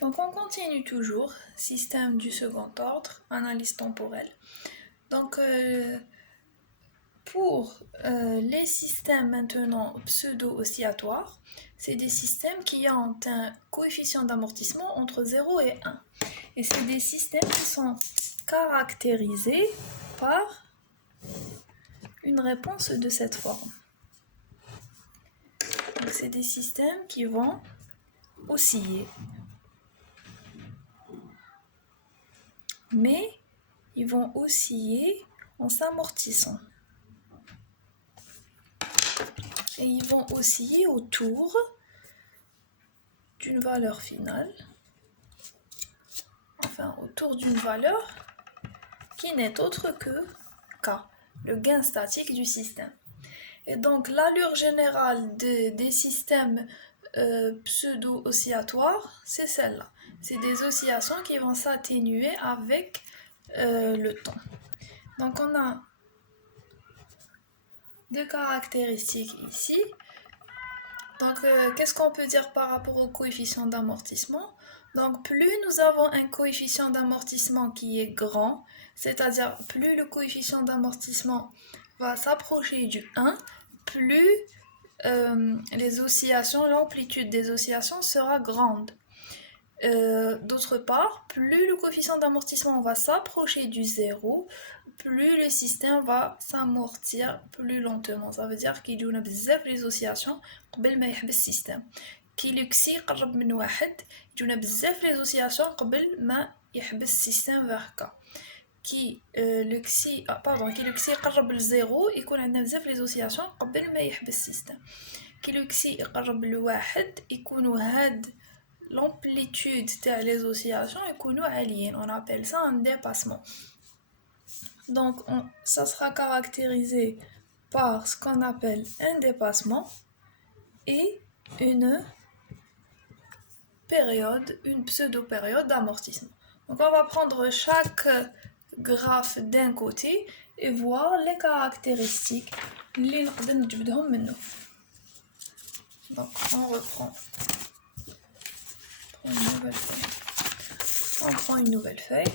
Donc on continue toujours, système du second ordre, analyse temporelle. Donc pour les systèmes maintenant pseudo-oscillatoires, c'est des systèmes qui ont un coefficient d'amortissement entre 0 et 1. Et c'est des systèmes qui sont caractérisés par une réponse de cette forme. Donc c'est des systèmes qui vont osciller. Mais ils vont osciller en s'amortissant. Et ils vont osciller autour d'une valeur finale, enfin autour d'une valeur qui n'est autre que K, le gain statique du système. Et donc l'allure générale des systèmes pseudo-oscillatoires, c'est celle-là. C'est des oscillations qui vont s'atténuer avec le temps. Donc on a deux caractéristiques ici. Donc, qu'est-ce qu'on peut dire par rapport au coefficient d'amortissement? Donc, plus nous avons un coefficient d'amortissement qui est grand, c'est-à-dire plus le coefficient d'amortissement va s'approcher du 1, plus les oscillations, l'amplitude des oscillations sera grande. D'autre part, plus le coefficient d'amortissement va s'approcher du 0, plus le système va s'amortir plus lentement. Ça veut dire qu'il y a بزاف les oscillations قبل ما يحبس السيستم. كي لوكسي يقرب من واحد يجونا بزاف les oscillations قبل ما يحبس السيستم vers K. كي لوكسي يقرب لزيرو يكون عندنا بزاف les oscillations قبل ما يحبس السيستم. كي لوكسي يقرب لواحد يكونوا هاد l'amplitude des oscillations يكونوا عاليين. On appelle ça un dépassement. Donc, ça sera caractérisé par ce qu'on appelle un dépassement et une période, une pseudo-période d'amortissement. Donc, on va prendre chaque graphe d'un côté et voir les caractéristiques. Donc, on reprend. On prend une nouvelle feuille.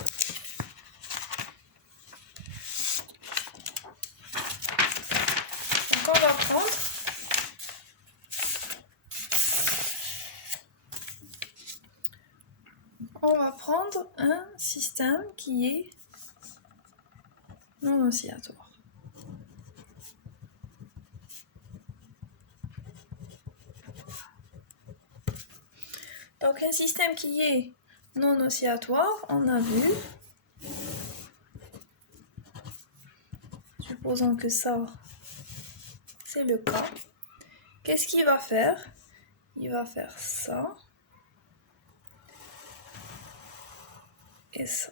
On va prendre un système qui est non oscillatoire. Donc un système qui est non oscillatoire, on a vu, supposons que ça, c'est le cas. Qu'est-ce qu'il va faire? Il va faire ça et ça.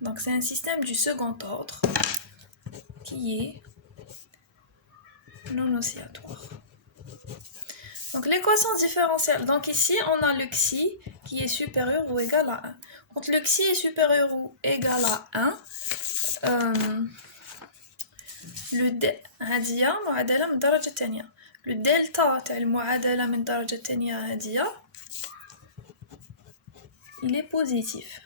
Donc c'est un système du second ordre qui est non oscillatoire. Donc l'équation différentielle, donc ici on a le xi qui est supérieur ou égal à 1. Quand le xi est supérieur ou égal à 1, le delta تاع المعادلة من الدرجة الثانية هادية il est positif.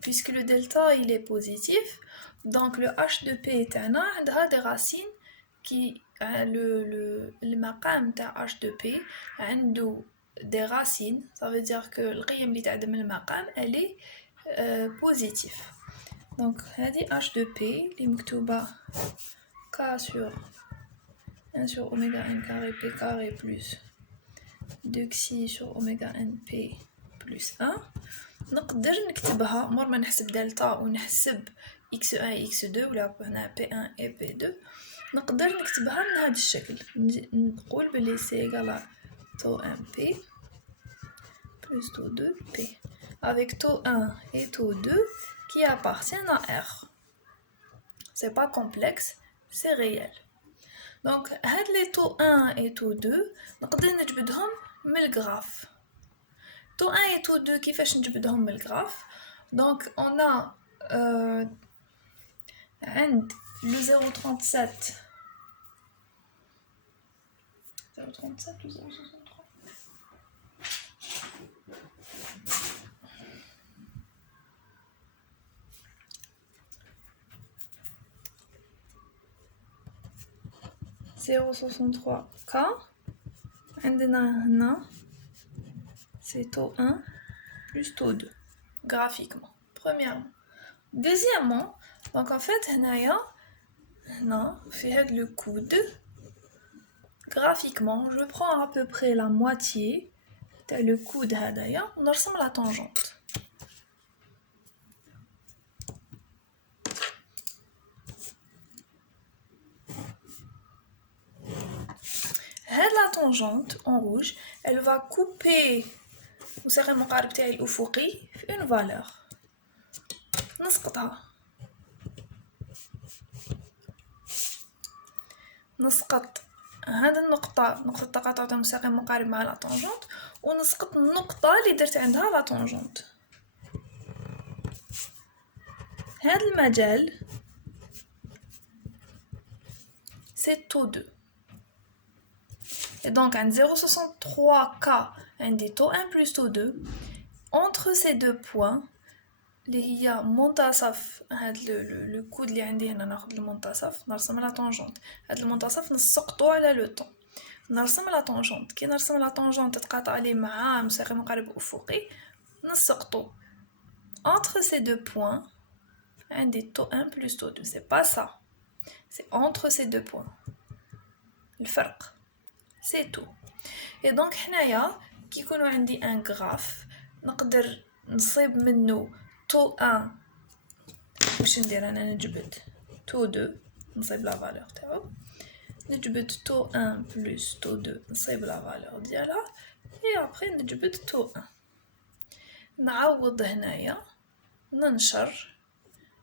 Puisque le delta il est positif, donc le h de p تاعنا عندها des racines qui le مقام تاع h de p عنده des racines, ça veut dire que القيم اللي تعدم المقام elle est positive. Donc هذه h de p اللي مكتوبة k sur 1 sur oméga n carré p carré plus 2 xi sur oméga n p plus 1. نقدر نكتبها مور ما نحسب دلتا ونحسب x1 x2 ولا هنا p1 et p2 نقدر نكتبها من هذا الشكل. نقول بلي c'est égal à taux 1p plus taux 2p avec taux 1 et taux 2 qui appartiennent à R. C'est pas complexe, c'est réel. Donc هاد les taux 1 et taux 2 نقدر نجبدهم من الجراف. Taux 1 et taux 2 كيفاش نجبدهم من الجراف؟ Donc on a عند le 0,37 0,37 ou 0,63 0,63K. عندنا c'est taux 1 plus taux 2 graphiquement premièrement. Deuxièmement, donc en fait fait le coude graphiquement je prends à peu près la moitié de le coude هذايا ونرسم la tangente. La tangente en rouge, elle va couper وساق المقارب تاعي الأفقي في une valeur. نسقط هذا نقطة التقاطع تاع المساق المقارب مع لا tangente ونسقط النقطة اللي درت عندها لا tangente. هذا المجال c'est taux 2. Et donc, 0,63K, un des taux 1 plus taux 2, entre ces deux points, il y a منتصف le coude اللي عندي هنا ناخذ المنتصف نرسم لا tangente. هذا المنتصف نسقطو على لو طون نرسم لا tangente. كي نرسم لا tangente تتقاطع لي مع مساقي مقارب أفقي نسقطو entre ces deux points un des taux 1 plus taux 2. C'est pas ça, c'est entre ces deux points الفرق. C'est tout. Et donc هنايا كي يكونوا عندي ان غراف نقدر نصيب منه تو 1 واش ندير انا نجبد تو 2 نصيب لا فالور تاعو نجبد تو 1 بلس تو 2 نصيب لا فالور ديالها اي ابري نجبد تو 1 نعوض هنايا ننشر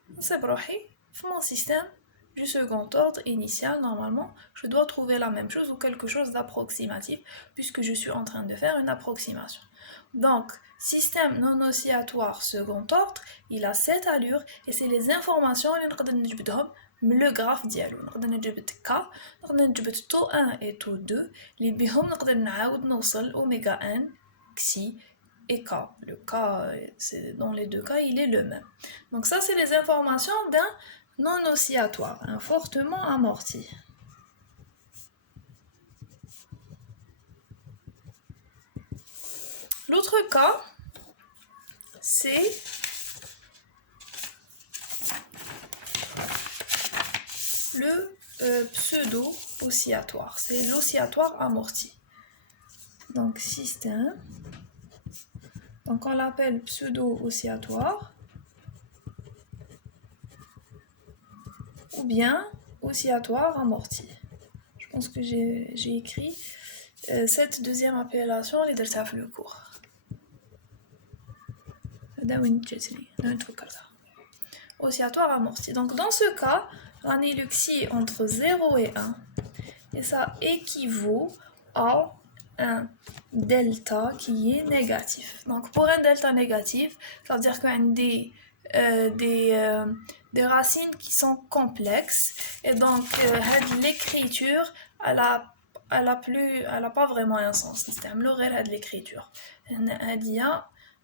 نصيب روحي في مون سيستيم du second ordre initial. Normalement je dois trouver la même chose ou quelque chose d'approximatif puisque je suis en train de faire une approximation. Donc système non oscillatoire second ordre il a cette allure et c'est les informations اللي نقدر نجبدهم من le graphe ديالو. نقدر نجبد k نقدر نجبد taux 1 et taux 2 اللي بهم نقدر نعاود نوصل oméga n xi et k. Le k c'est dans les deux cas il est le même. Donc ça c'est les informations d'un non oscillatoire, fortement amorti. L'autre cas, c'est le pseudo-oscillatoire. C'est l'oscillatoire amorti. Donc système, donc on l'appelle pseudo-oscillatoire. Ou bien oscillatoire amorti. Je pense que j'ai écrit cette deuxième appellation les درتها في le cours. Oscillatoire amorti. Donc dans ce cas, on est le xi entre 0 et 1 et ça équivaut à un delta qui est négatif. Donc pour un delta négatif, ça veut dire qu'on a des racines qui sont complexes et donc l'écriture elle a pas vraiment un sens. نستعملو غير هاد l'écriture.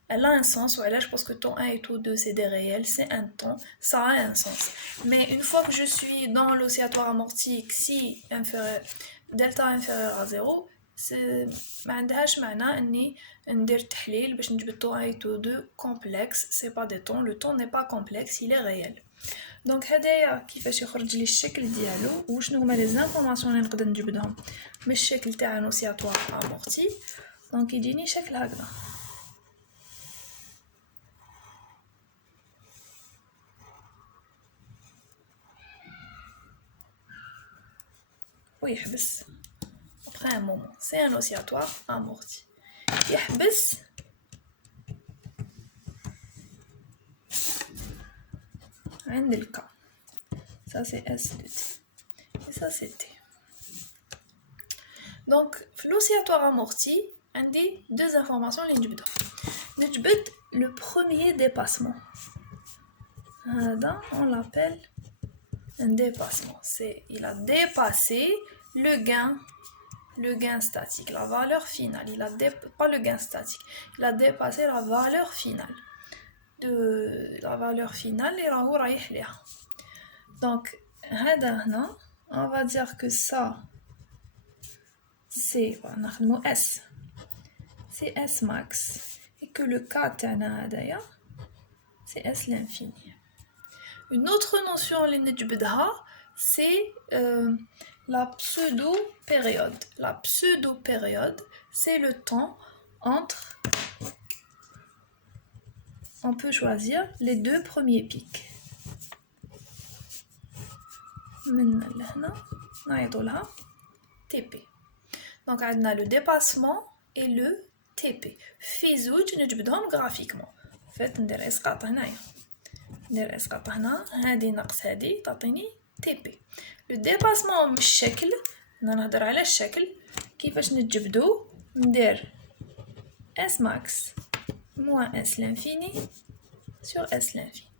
Elle a un sens وعلاش parce que ton 1 et ton 2 c'est des réels, c'est un temps, ça a un sens. Mais une fois que je suis dans l'oscillatoire amorti xi inférieur delta inférieur à 0, ما عندهاش معنى اني ندير تحليل باش نجبد طو 1 et طو 2 complexe. C'est pas des temps, le temps n'est pas complexe, il est réel. Donc هدايا كيفاش يخرج لي الشكل ديالو وشنو هما لي زانفورماسيون اللي نقدر نجبدهم من الشكل تاع ان اوسياتوار امورتي. دونك يجيني شكل هكذا. ويحبس après un moment. C'est un oscillatoire amorti. يحبس عند le cas. Ça c'est S de T. Et ça c'est T. Donc l'oscillatoire amorti عندي deux informations اللي نجبدهم. نجبد le premier dépassement. هذا on l'appelle un dépassement. Il a dépassé le gain statique, la valeur finale. Pas le gain statique, il a dépassé la valeur finale. La valeur finale et راهو رايح ليها. Donc هذا هنا on va dire que ça c'est S. C'est S max. Et que le K d'ailleurs, c'est S l'infini. Une autre notion c'est la pseudo-période. La pseudo-période, c'est le temps entre... On peut choisir les deux premiers pics. TP. Donc, on a le dépassement et le TP. Fizouj, nous graphiquement. En fait, on a escata هنايا. ندير اسقاط هنا هادي ناقص هادي تعطيني TP. Le dépassement مش الشكل. نهضر على الشكل. كيفاش نتجبدو؟ ندير S max moins S l'infini sur S l'infini.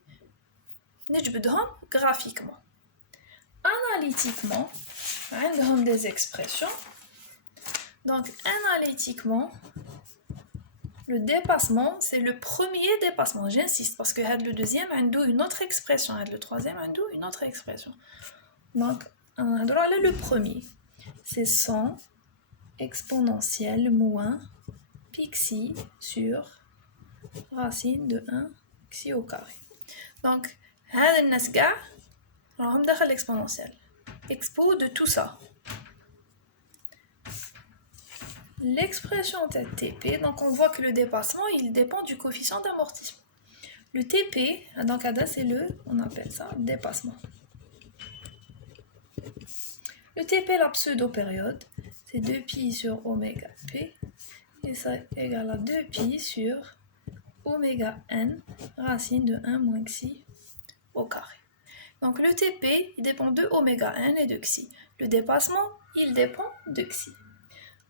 نجبدهم graphiquement. Analytiquement, on a des expressions. Donc, analytiquement, le dépassement, c'est le premier dépassement. J'insiste parce que le deuxième a une autre expression, le troisième a une autre expression. Donc, le premier, c'est 100 exponentielle moins pixi sur racine de 1 xi au carré. Donc, on a l'exponentielle. Expo de tout ça. L'expression TP, donc on voit que le dépassement, il dépend du coefficient d'amortissement. Le TP, donc c'est on appelle ça dépassement. Le TP, la pseudo-période, c'est 2pi sur oméga P, et ça égale à 2pi sur oméga n, racine de 1 moins xi au carré. Donc le TP, il dépend de oméga n et de xi. Le dépassement, il dépend de xi.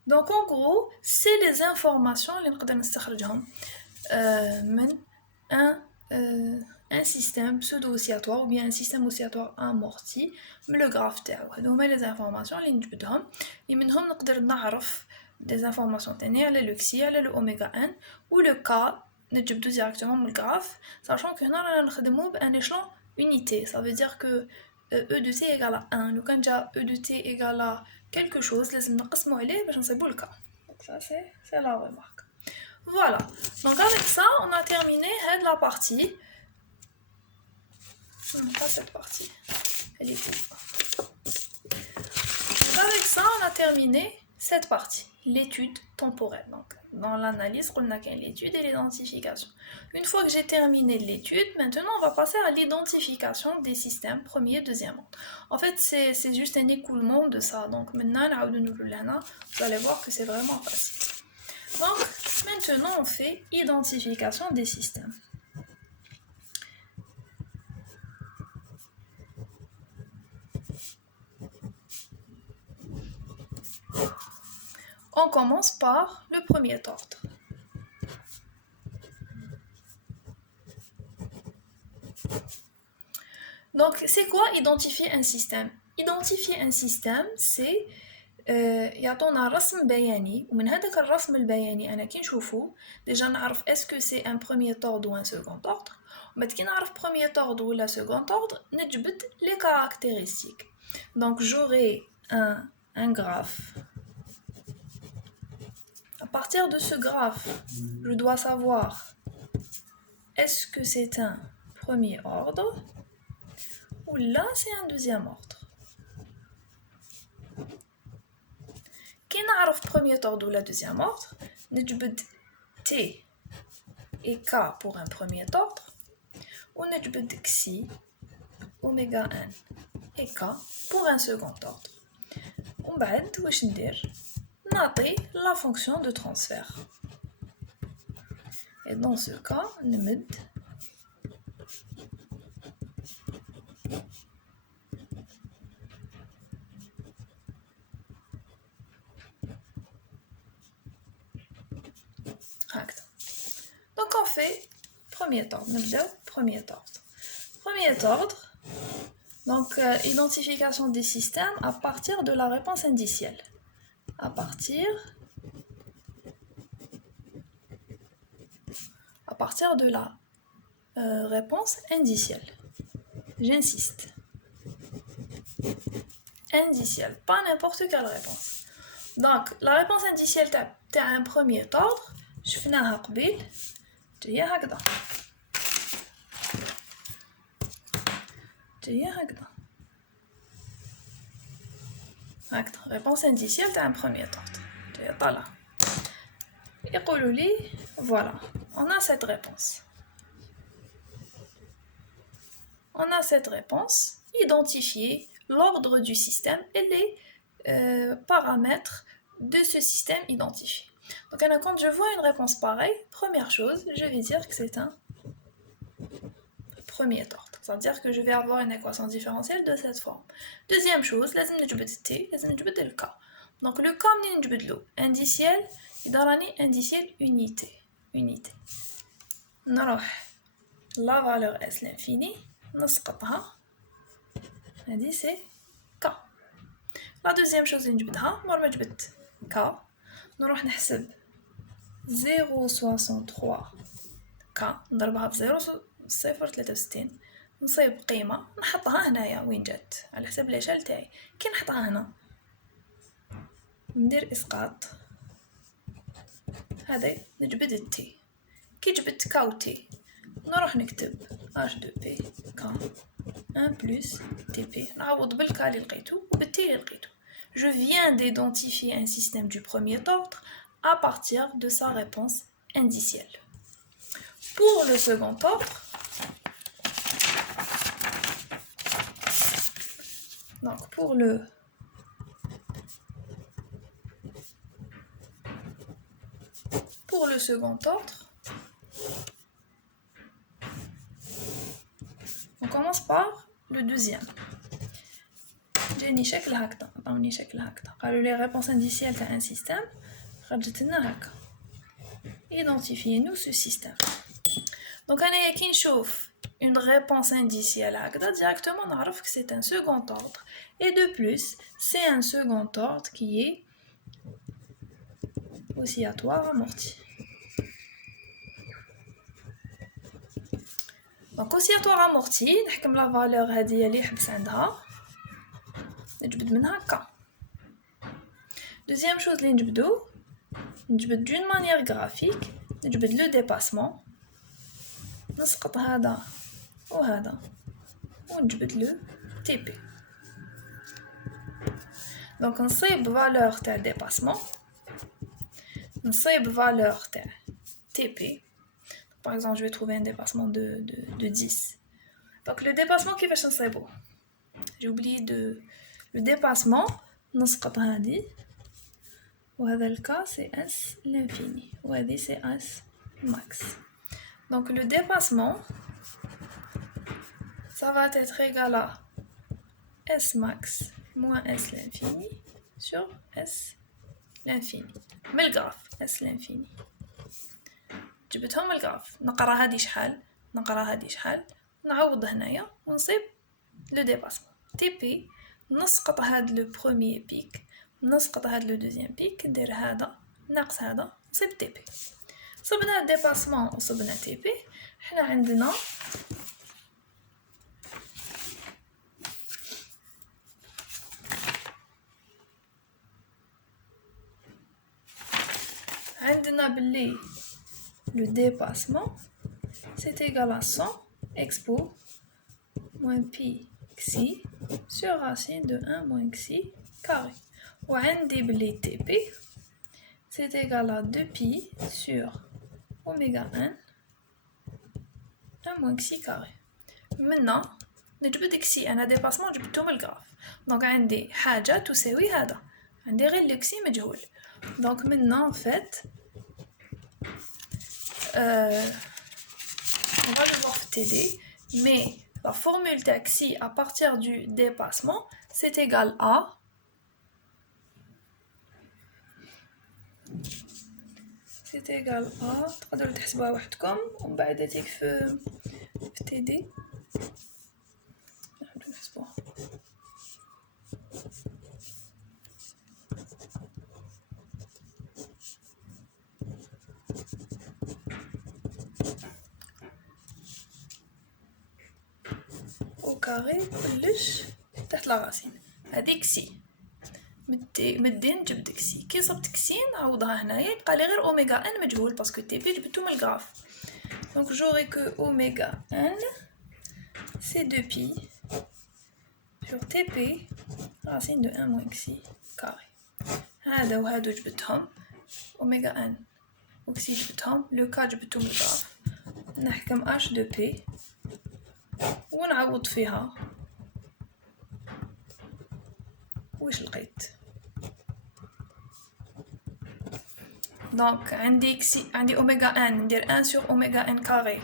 Donc en gros, c'est les informations اللي نقدر نستخرجهم من un système pseudo-oscillatoire ou bien un système oscillatoire amorti من le graphe تاعو. هذوما les informations اللي نجبدهم اللي منهم نقدر نعرف des informations تانية على le xi على le oméga n ou le k نجبدو directement من الجراف sachant que هنا رانا نخدمو بان échelon unité. Ça veut dire que E de t égale à 1. لو كان جا E de t égale à quelque chose, لازم نقسمو عليه باش نصيبو le cas. Donc ça c'est la remarque. Voilà. Donc avec ça, on a terminé la partie. Pas cette partie. Elle est où? Donc avec ça, on a terminé cette partie, l'étude temporelle. Donc dans l'analyse, on a l'étude et l'identification. Une fois que j'ai terminé l'étude, maintenant on va passer à l'identification des systèmes premier et deuxième ordre. En fait, c'est juste un écoulement de ça. Donc maintenant, vous allez voir que c'est vraiment facile. Donc maintenant, on fait identification des systèmes. On commence par le premier ordre. Donc, c'est quoi identifier un système? Identifier un système, c'est يعطونا رسم بياني ومن هذاك الرسم البياني أنا كي نشوفو déjà نعرف est-ce que c'est un premier ordre ou un second ordre وبعد كي نعرف premier ordre ou la second ordre نجبد les caractéristiques. Donc, j'aurai un graphe. À partir de ce graphe, je dois savoir est-ce que c'est un premier ordre ou là c'est un deuxième ordre. Qui نعرف premier ordre ou la deuxième ordre, نجبد T et K pour un premier ordre ou نجبد Xi, oméga n et K pour un second ordre. ومن بعد واش ندير نعطي la fonction de transfert. Et dans ce cas, نمد donc on fait premier ordre. Premier ordre. Premier ordre, donc identification des systèmes à partir de la réponse indicielle. À partir de la réponse indicielle. J'insiste. Indicielle, pas n'importe quelle réponse. Donc, la réponse indicielle تاع un premier ordre, شفناها قبيل هي هكذا. Réponse indicielle تاع un premier ordre. طالع. يقولوا لي voilà, on a cette réponse. On a cette réponse, identifier l'ordre du système et les paramètres de ce système identifié. Donc quand je vois une réponse pareille, première chose, je vais dire que c'est un premier ordre. C'est-à-dire que je vais avoir une équation différentielle de cette forme. Deuxième chose, لازم نجبد t, لازم نجبد le k. Donc le k منين نجبدلو indiciel, يدراني indiciel unité. نروح la valeur s l'infini, نسقطها. هذه c'est k. La deuxième chose اللي نجبدها مور ما جبدت k نروح نحسب 0.63 k نضربها في 0.63 نصيب قيمة نحطها هنايا وين جات على حسب الاشال تاعي. كي نحطها هنا ندير اسقاط هذا نجبد التي. كي جبدت كا و تي نروح نكتب h2p k 1 plus tp نعوض بالكا اللي لقيتو وبالتي اللي لقيتو. Je viens d'identifier un système du premier ordre à partir de sa réponse indicielle. Pour le second ordre, donc pour le second ordre, on commence par le deuxième. جاني شكل هكذا، عطاوني شكل هكذا، قالوا لي réponse indicielle تاع un système، خرجت لنا هكا. Identifiez-nous ce système. Donc أنا كي نشوف une réponse indicielle هكذا directement نعرف que c'est un second ordre. Et de plus, c'est un second ordre qui est oscillatoire amorti. Donc oscillatoire amorti نحكم la valeur هذه اللي يحبس عندها نجبد منها k. Deuxième chose اللي نجبد d'une manière graphique نجبد le dépassement نسقط هذا وهذا ونجبد le TP. Donc نصيب valeur تاع dépassement نصيب valeur تاع TP. Par exemple, je vais trouver un dépassement de 10. Donc le dépassement كيفاش نصيبوه؟ J'ai oublié de le dépassement نسقط هذه وهذا le cas c'est S l'infini وهذه c'est S max. Donc le dépassement ça va être égal à S max moins S l'infini sur S l'infini. Mais le graphe S l'infini جبتهم الجراف نقرا هذه شحال نعوض هنايا ونصيب لو ديباسمون تي بي نسقط هذا لو بروميير بيك نسقط هذا لو دوزيام بيك ندير هذا ناقص هذا نصيب تي بي. صبنا الديباسمون وصبنا تي بي. حنا عندنا باللي le dépassement c'est égal à 100 expo moins pi xi sur racine de 1 moins xi carré. وعندي بلي TP c'est égal à 2 pi sur oméga 1 moins xi carré. Maintenant نجبد xi أنا dépassement جبته من الجراف. donc عندي حاجة تساوي هذا عندي غير الxi مجهول. donc maintenant en fait on va le voir TD, mais la formule taxi à partir du dépassement c'est égal à تقدروا تحسبوها وحدكم ومن بعد تيك في TD نحاولوا نحسبوها. au carré كلش تحت لا راسين هذيك سي مدين نجبد كسي كي صبت كسي نعوضها هنايا يبقى لي غير اوميغا ان مجهول باسكو تي بي جبدو من الغراف. دونك j'aurai que اوميغا ان c'est 2 pi sur TP racine de 1 moins xi carré. هذا وهادو جبتهم اوميغا ان وكسي جبتهم لو كا جبتو من الغراف نحكم اش دو بي ونعوض فيها واش لقيت. دونك عندي اوميغا ان ندير 1 sur اوميغا ان كاري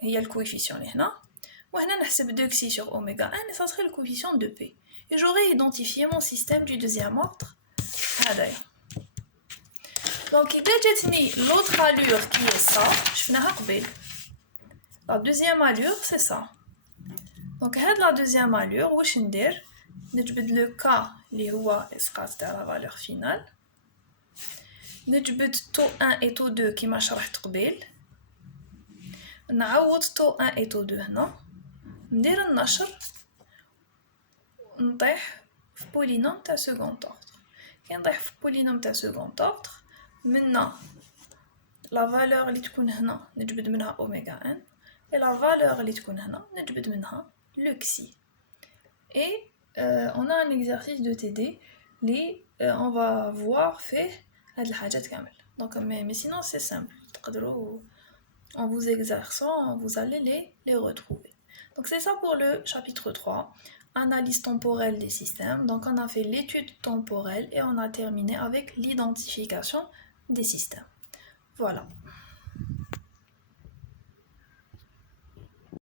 هي الكويفيسيون اللي هنا وهنا نحسب 2 xi sur اوميغا ان et ça serait le coefficient de p et j'aurais identifié mon système du deuxième ordre هذايا. دونك إذا جاتني l'autre allure qui est ça شفناها قبل la deuxième allure c'est ça. دونك هاد la deuxième allure واش ندير نجبد لو كا اللي هو اسقاط تاع لا فالور فينال نجبد تو 1 et تو 2 كيما شرحت قبل نعوض تو 1 et تو 2 هنا ندير النشر نطيح في بولينوم تاع سكوند اوردر. كي نطيح في بولينوم تاع سكوند اوردر منا لا فالور اللي تكون هنا نجبد منها اوميغا ان et la valeur اللي تكون هنا نجبد منها le xi et on a un exercice de TD اللي on va voir فيه هاد الحاجات كامل. donc mais sinon c'est simple تقدروا en vous exerçant vous allez les retrouver. Donc c'est ça pour le chapitre 3, analyse temporelle des systèmes. Donc on a fait l'étude temporelle et on a terminé avec l'identification des systèmes. Voilà.